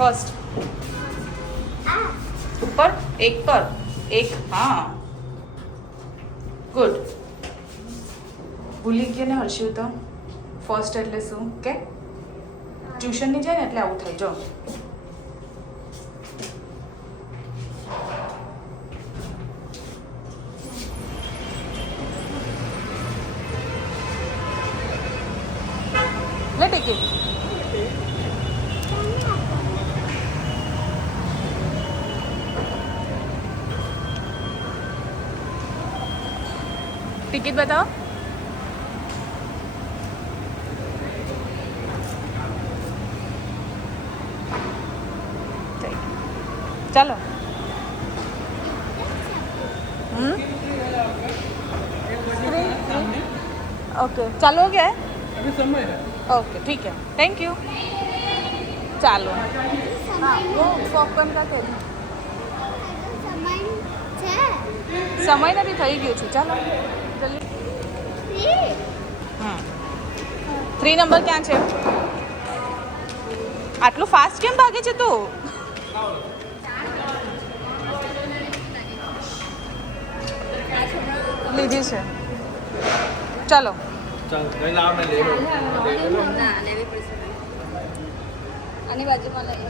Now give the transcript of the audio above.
first ઉપર એક પર એક હા ગુડ ભૂલી ગયો ને હર્ષિયું તો ફર્સ્ટ એટલે શું કે ટ્યુશન ની જાય ને એટલે આવું થાય જો લે ટિકિટ ટિકિટ બતાવો ચાલો ओके चालू हो गया है अभी समय है ओके ठीक है थैंक यू चालो हाँ वो पॉपकॉर्न का कह समय નથી થઈ ગયું છે ચાલો જલ્દી 3 નંબર ક્યાં છે આટલું ફાસ્ટ કેમ ભાગે છે તું લીધી છે ચાલો चल नहीं लाभ में ले लो ના લેવી પડશે આની બાજુમાં લઈ